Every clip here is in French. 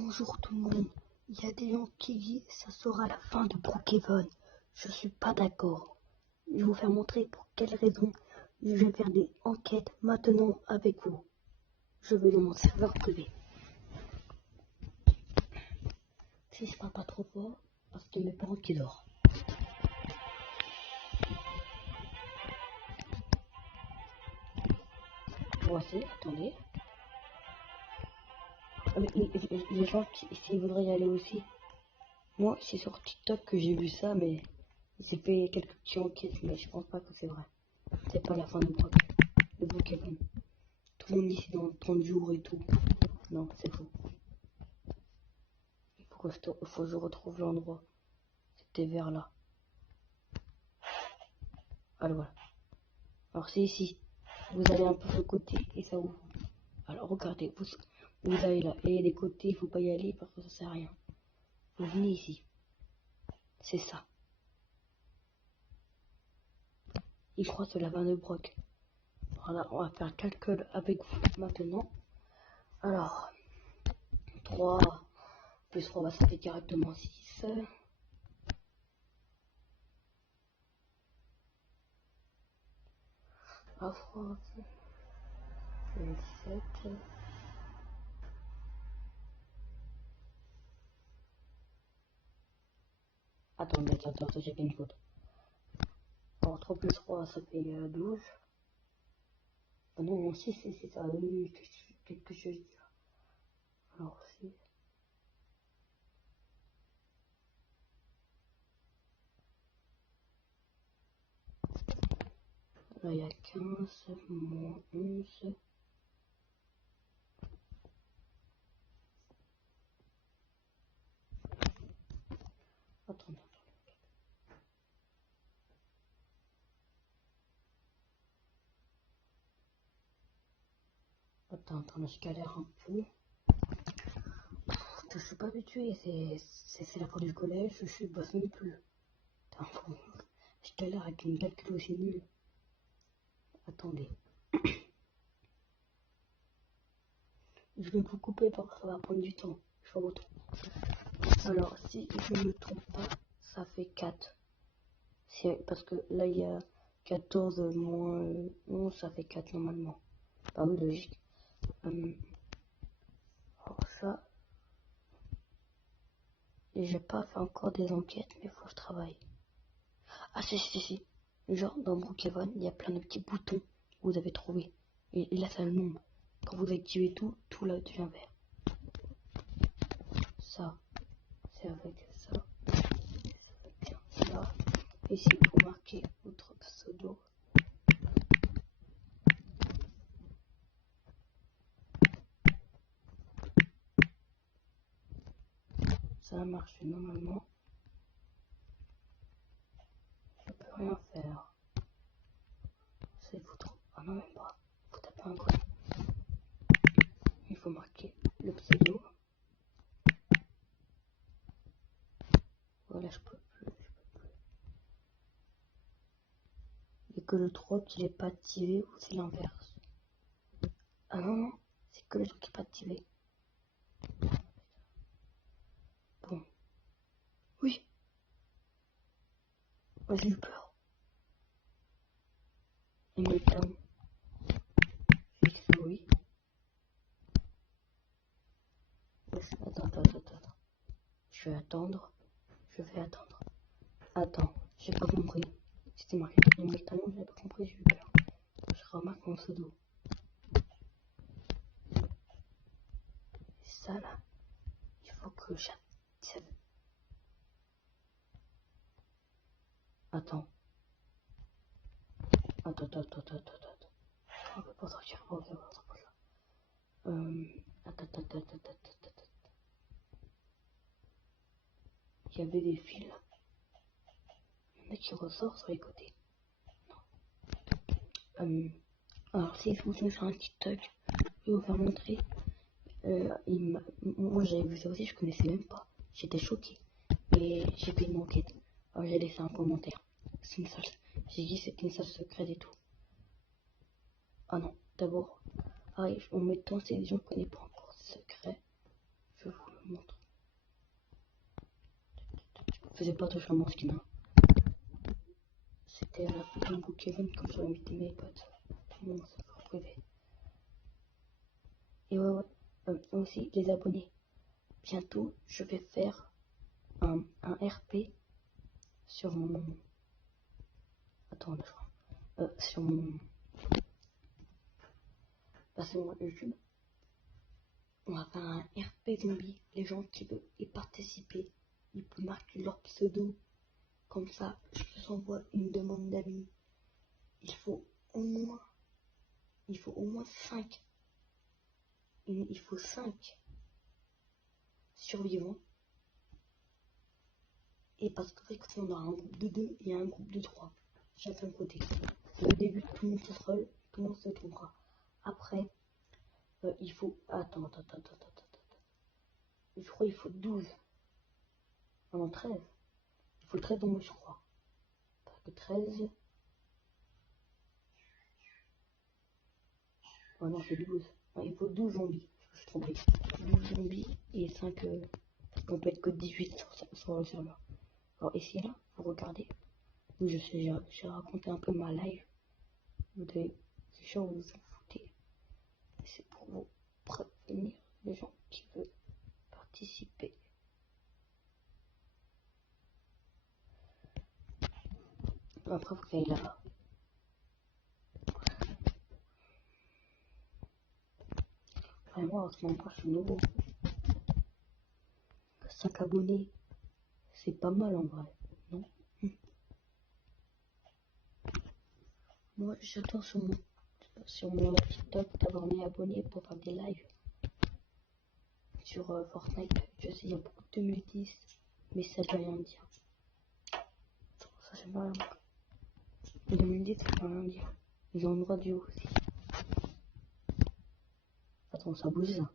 Bonjour tout le monde. Il y a des gens qui disent que ça sera la fin de Brookhaven. Je suis pas d'accord. Je vais vous faire montrer pour quelles raisons je vais faire des enquêtes maintenant avec vous. Je vais dans mon serveur privé. Si je parle pas trop fort, parce que mes parents qui dorment. Voici, attendez. Les gens s'ils voudraient y aller aussi. Moi, c'est sur TikTok que j'ai vu ça, mais j'ai fait quelques petites enquêtes, mais je pense pas que c'est vrai. C'est pas la fin de Brookhaven. Tout le monde dit c'est dans 30 jours et tout. Non, c'est faux. Il faut que je retrouve l'endroit. C'était vers là. Alors voilà. Alors c'est ici. Vous allez un peu de côté et ça ouvre. Alors regardez, vous allez là. Et les côtés, il faut pas y aller parce que ça sert à rien. Vous venez ici. C'est ça. Il croit que c'est la fin de Brock. Voilà, on va faire le calcul avec vous maintenant. Alors, 3 plus 3, ça fait directement 6. Ah, 3, 7. Attendez, j'ai fait une faute. Alors, 3 plus 3, ça fait 12. Ah non, 6, c'est ça. Oui, quelque chose. Alors, 6. Là, il y a 15, moins 11. Attendez. Attends, je galère un peu. Je suis pas habitué, c'est la fin du collège, je bosse même plus. Attends, je galère avec une calcul aussi nulle. Attendez. Je vais vous couper parce que ça va prendre du temps. Je vous retrouve. Alors, si je ne me trompe pas, ça fait 4. Parce que là, il y a 14 moins 11, ça fait 4 normalement. Bah oui, logique. Alors ça, et j'ai pas fait encore des enquêtes, mais faut que je travaille. Ah si. Genre, dans Brookhaven, il y a plein de petits boutons que vous avez trouvé. Et là, ça le nombre. Quand vous activez tout là devient vert. Ça, c'est avec ça. Ça. Ici, vous marquez votre pseudo. Ça a marché normalement. Je peux rien faire. C'est votre. Ah non, même pas. Faut taper un code. Il faut marquer le pseudo. Voilà, je peux plus. Et que le 3 qui n'est pas activé ou c'est l'inverse. Ah non, c'est que le truc qui n'est pas activé. Bon. Oui. Moi j'ai eu peur. Et maintenant, je dis que oui. Attends. Je vais attendre. Attends, j'ai pas compris. C'était marqué dans mon talon, j'ai pas compris, j'ai eu peur. Je remarque mon pseudo. Ça là, il faut que j'active. Attends. On peut pas sortir. Ok, on va sortir. Attends. Il y avait des fils. Il y en a qui ressortent sur les côtés. Alors si je vous fais sur un TikTok, je vais vous faire montrer. Moi j'avais vu ça aussi, je connaissais même pas. J'étais choqué. Et j'ai fait une enquête. Alors j'ai laissé un commentaire. C'est une salle. J'ai dit c'était une salle secrète et tout. Ah non, d'abord, en mettant ces gens qu'on n'est pas encore secret. Je vous le j'ai pas touché à mon skin. Hein. C'était la photo de Brookhaven quand j'ai invité mes potes. Tout le monde s'est retrouvé. Et ouais, aussi les abonnés. Bientôt, je vais faire un RP sur mon... Attends, sur mon... sur mon YouTube. On va faire un RP zombie. Les gens qui veulent y participer, ils peuvent marquer leur pseudo. Comme ça, je vous envoie une demande d'amis. Il faut au moins 5. Il faut 5 survivants. Et parce qu'en fait, on aura un groupe de 2 et un groupe de 3. Chacun côté. Au début, tout le monde se troll, tout le monde se trompera. Après, il faut... Attends. Je crois qu'il faut 12. Non, 13. Il faut 13 zombies, je crois. Parce que 13... Ouais, non, c'est 12. Non, il faut 12 zombies. Je suis trompé. 12 zombies et 5... parce qu'on peut être que 18 sur le serveur. Alors ici, là, vous regardez. Oui, je sais, j'ai raconté un peu ma live. Vous devez... C'est sûr, vous vous en foutez. C'est pour vous prévenir les gens qui veulent participer. Après, vous allez là-bas. Moi, en ce moment, je suis nouveau. 5 abonnés, c'est pas mal en vrai, non? Moi, j'attends sur mon TikTok d'avoir mes abonnés pour faire des lives sur Fortnite. Je sais, il y a beaucoup de 2010, mais ça veut rien dire. Ça, c'est pas rien. Les 2010, ça veut rien dire. Ils ont le droit du haut aussi. Attends, ça bouge ça.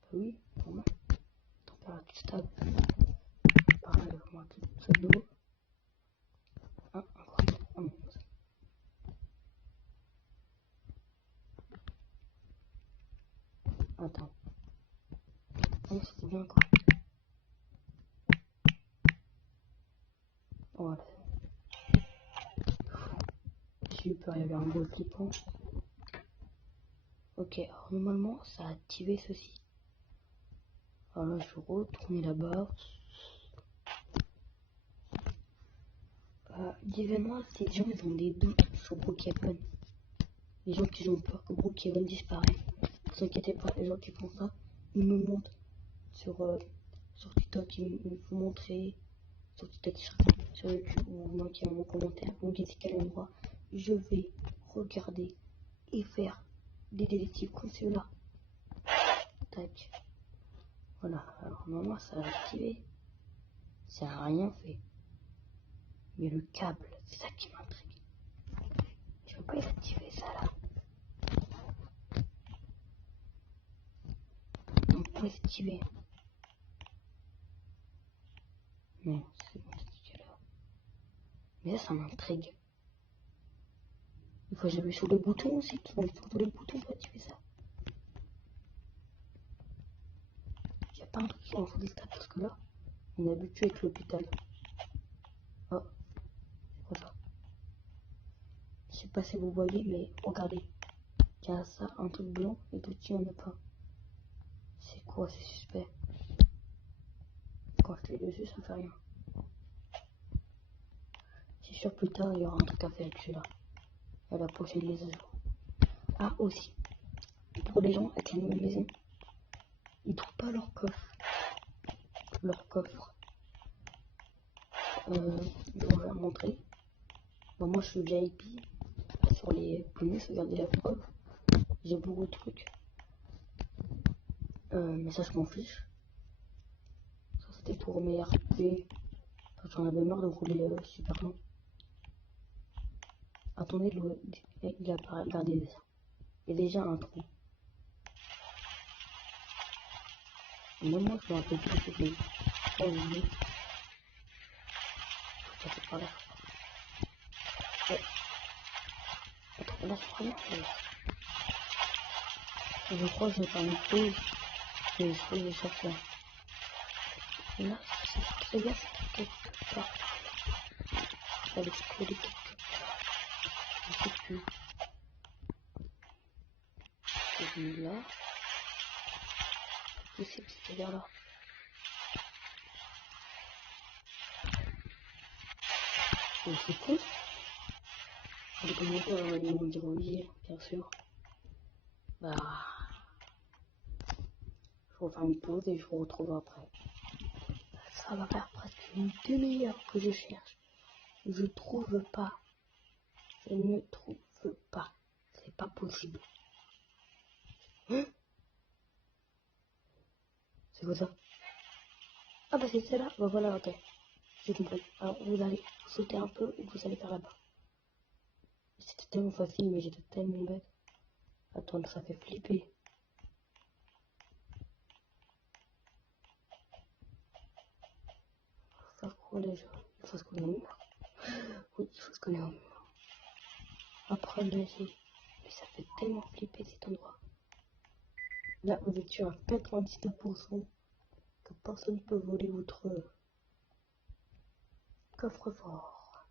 Bah oui, normal. Température stable. Pareil, moi, tout de l'eau. Ah, encore. Ah non. Attends. Oh, c'est bien quoi. Voilà. J'ai eu peur, il y avait un gros clipant. Ok, alors normalement ça a activé ceci. Alors là, je vais retourner là-bas. Dis-moi si les gens ils ont des doutes sur Brookhaven. Les gens qui ont peur que Brookhaven disparaisse. Ne vous inquiétez pas, les gens qui font ça, ils me montrent sur TikTok, ils me font montrer sur TikTok, sur YouTube, ou moi qui a mon commentaire, vous me dites quel endroit. Je vais regarder et faire des détectives comme celui-là. Tac. Voilà, alors normalement ça a activé. Ça n'a rien fait. Mais le câble, c'est ça qui m'intrigue. Je peux pas activer ça là. On peut activer. Non, c'est bon, c'est là. Mais ça m'intrigue. Une fois j'avais sur le bouton aussi, tu vas sur les boutons pour activer ça. Il n'y a pas un truc qui en fout des stats parce que là, on est habitué avec l'hôpital. Oh, c'est quoi ça? Je sais pas si vous voyez, mais regardez. Il y a ça, un truc blanc, et dessus il n'y en a pas. C'est quoi, c'est suspect. Quand je clique dessus, ça fait rien. C'est sûr, plus tard, il y aura un truc à faire avec celui-là. À la prochaine mise à jour. Ah, aussi, pour les gens avec la nouvelle maison, ils trouvent pas leur coffre. Je vais vous la montrer. Bon, moi, je suis VIP sur les bonus, regardez la preuve. J'ai beaucoup de trucs. Mais ça, je m'en fiche. Ça, c'était pour mes RP. J'en avais marre de rouler super long. Attendez, il apparaît, regardez ça. Il y a déjà un trou. Et même moi, je me rappelle plus ce que j'ai dit. Oh, oui. Ça fait par là. Ouais. Attends, là, c'est vraiment. Je crois que je vais faire une pause. Et je vais sortir. Là, c'est bien, c'est quelque part. Ça va exploser quelque part. Je sais plus. C'est venu là. Je sais que c'était vers là. Et c'est con. Les commentaires ils vont dire oui, bien sûr. Bah, je vais faire une pause et je vous retrouve après. Ça va faire presque une demi-heure que je cherche. Je trouve pas. Je ne trouve pas. C'est pas possible. Hein? C'est quoi ça? Ah bah c'est celle-là. Bah voilà, ok. J'ai compris. Alors vous allez sauter un peu et vous allez faire là-bas. C'était tellement facile mais j'étais tellement bête. Attends, ça fait flipper. Faut faire quoi déjà? Il faut se connaître au mur. Oui, il faut se connaître au mur. Après nager. Mais ça fait tellement flipper cet endroit. Là, vous êtes sûr à 99% que personne ne peut voler votre coffre-fort.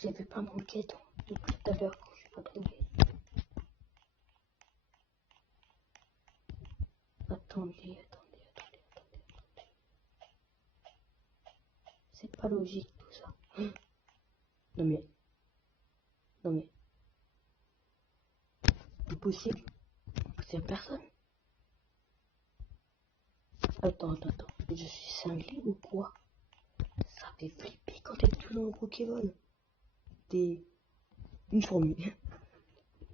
J'ai fait plein d'enquêtes depuis tout à l'heure quand je n'ai pas trouvé. Attendez. C'est pas logique tout ça. Non mais. Impossible. C'est personne. Attends. Je suis cinglé ou quoi? Ça fait flipper quand t'es tout dans le Pokémon. T'es une fourmi.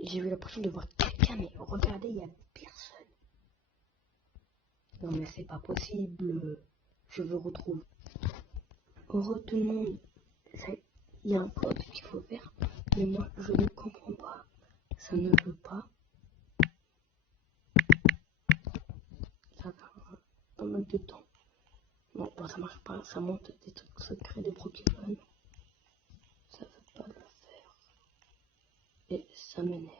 J'ai eu l'impression de voir quelqu'un, mais regardez, il y a personne. Non mais c'est pas possible. Je veux retrouver. Heureux tout le monde. Il y a un code qu'il faut faire. Mais moi, je ne comprends pas. Ça ne veut pas. Ça va pas mal de temps. Non, bon, ça marche pas. Ça monte des trucs secrets de Pokémon. Ça veut pas le faire. Et ça m'énerve.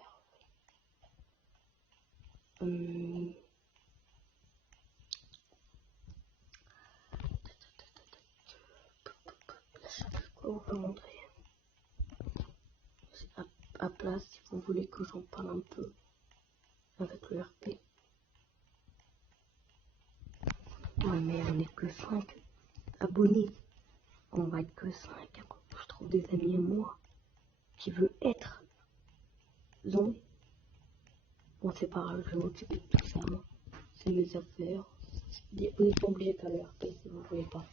Je sais plus quoi vous montrer. C'est à place si vous voulez que j'en parle un peu avec le RP. Ouais, mais on n'est que 5 abonnés. On va être que 5. Je trouve des amis à moi qui veulent être zombies. Bon, c'est pas grave, je vais m'occuper de tout ça. C'est mes affaires. Vous n'êtes pas obligé de faire le RP si vous voulez pas.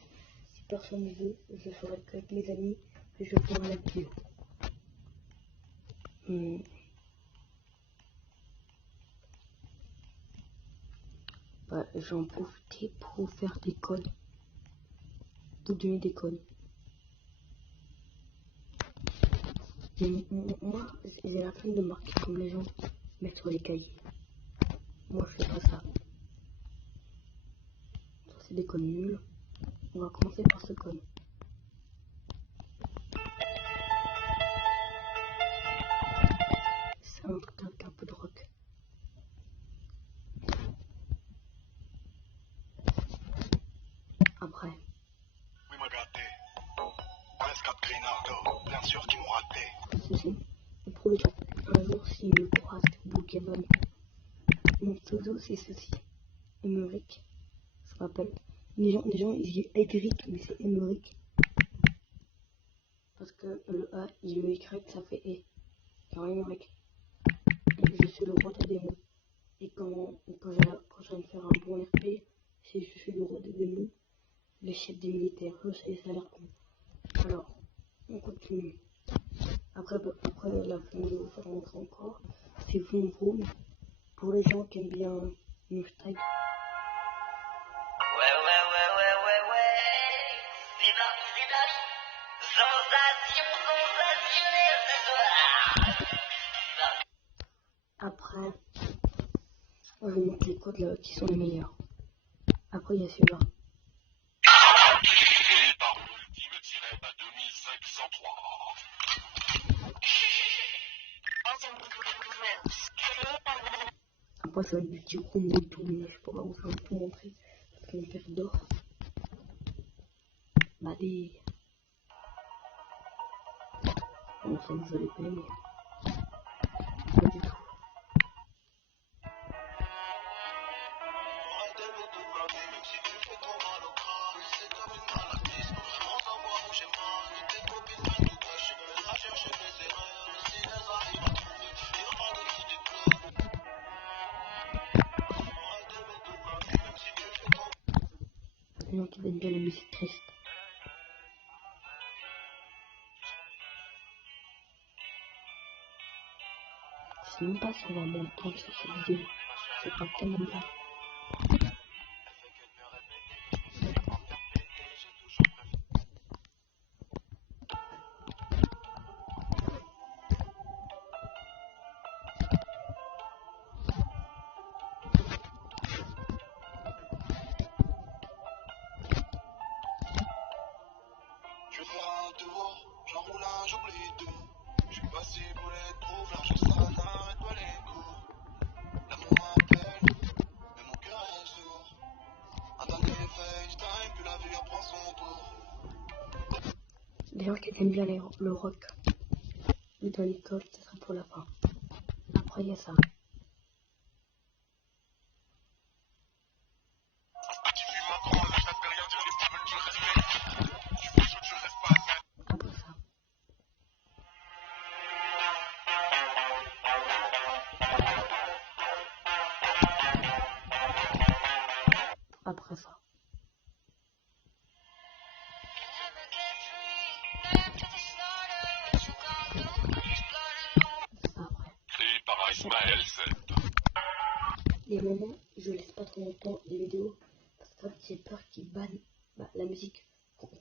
Si personne ne veut, je ferai qu'avec mes amis et je ferai la vidéo. Bah, j'en profite pour vous faire des codes. De donner des codes. Moi, j'ai la flemme de marquer comme les gens mettent sur les cahiers. Moi, je fais pas ça. Ça, c'est des codes nuls. On va commencer par ce code. C'est un truc avec un peu de rock. Après. Oui, m'a gâté. PS4 Grenardo, bien sûr qu'ils m'ont raté. Ceci. Et pour les gens, un jour, s'ils me croisent Pokémon, mon pseudo, c'est ceci. Emeric. Je me rappelle. Les gens, ils disent Egric, mais c'est Emeric. Parce que le A, il le Y, ça fait E. Genre Emeric. Je suis le roi des démons. Et quand je viens de faire un bon RP, si je suis le roi des démons, le chef des militaires. Je sais, ça a l'air con. Alors, on continue. Après la fin de vous faire montrer encore, c'est Vroom Vroom. Pour les gens qui aiment bien Mustang. Après, je vais mettre les codes là qui sont les meilleurs. Après, il y a celui-là. Après, ça va être du petit combo et tout, mais je peux pas vous tout montrer. Parce que mon père dort. Bah, allez. Bon, ça vous allez pas aimer. Pas du tout. Il y en a qui aiment bien la musique triste. Je sais même pas si on va m'entendre sur cette vidéo. C'est pas tellement bien. Je ferai un tour, j'enroule un, j'oublie tout. Je suis pas si bulletproof, l'argent ça n'arrête pas les coups. L'amour m'appelle, mais mon cœur est sourd. Un dernier FaceTime, puis la vie reprend son tour. Les gens qui aiment bien le rock, mais dans l'école, ça sera pour la fin. Après, il y a ça. Après ça. Après ça. Après. Créé par Ismaël Z. Les moments, je laisse pas trop longtemps les vidéos parce que j'ai peur qu'ils bannent la musique,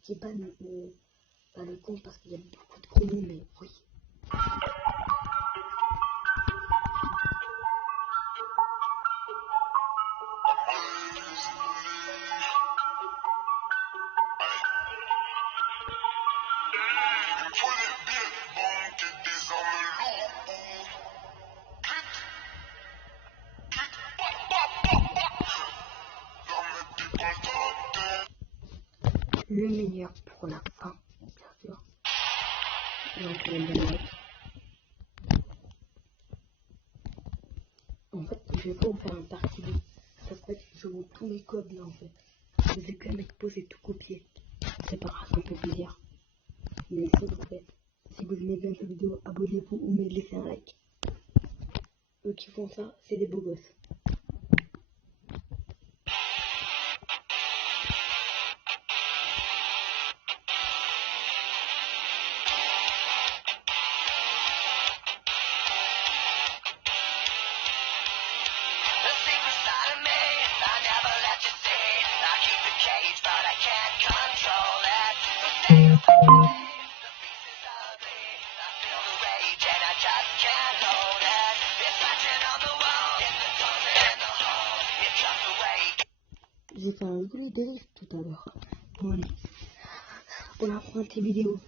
qu'ils bannent le compte parce qu'il y a beaucoup de promos, mais oui. Il me faut des billets de banque et des armes lourdes. Leur mettre des balles dans la tête. Le meilleur pour la fin, bien sûr. Et on peut le mettre. En fait, je vais pas vous faire un partie 2. Parce que je vois tous mes codes là en fait. Je vous ai quand même exposé tout copier. C'est pas grave, ça fait plaisir. Mais si vous faites, si vous aimez bien cette vidéo, abonnez-vous ou laissez un like. Eux qui font ça, c'est des beaux gosses. J'ai fait un joli délire tout à l'heure. Bon, on apprend tes vidéos.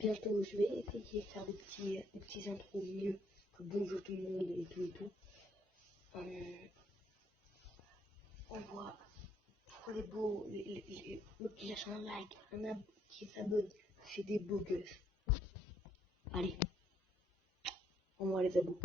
Bientôt, je vais essayer de faire des petits intros mieux que bonjour tout le monde et tout et tout. On voit pour les beaux, l'autre qui lâche un like, qui s'abonne, c'est des beaux gosses. Allez, on voit les abos.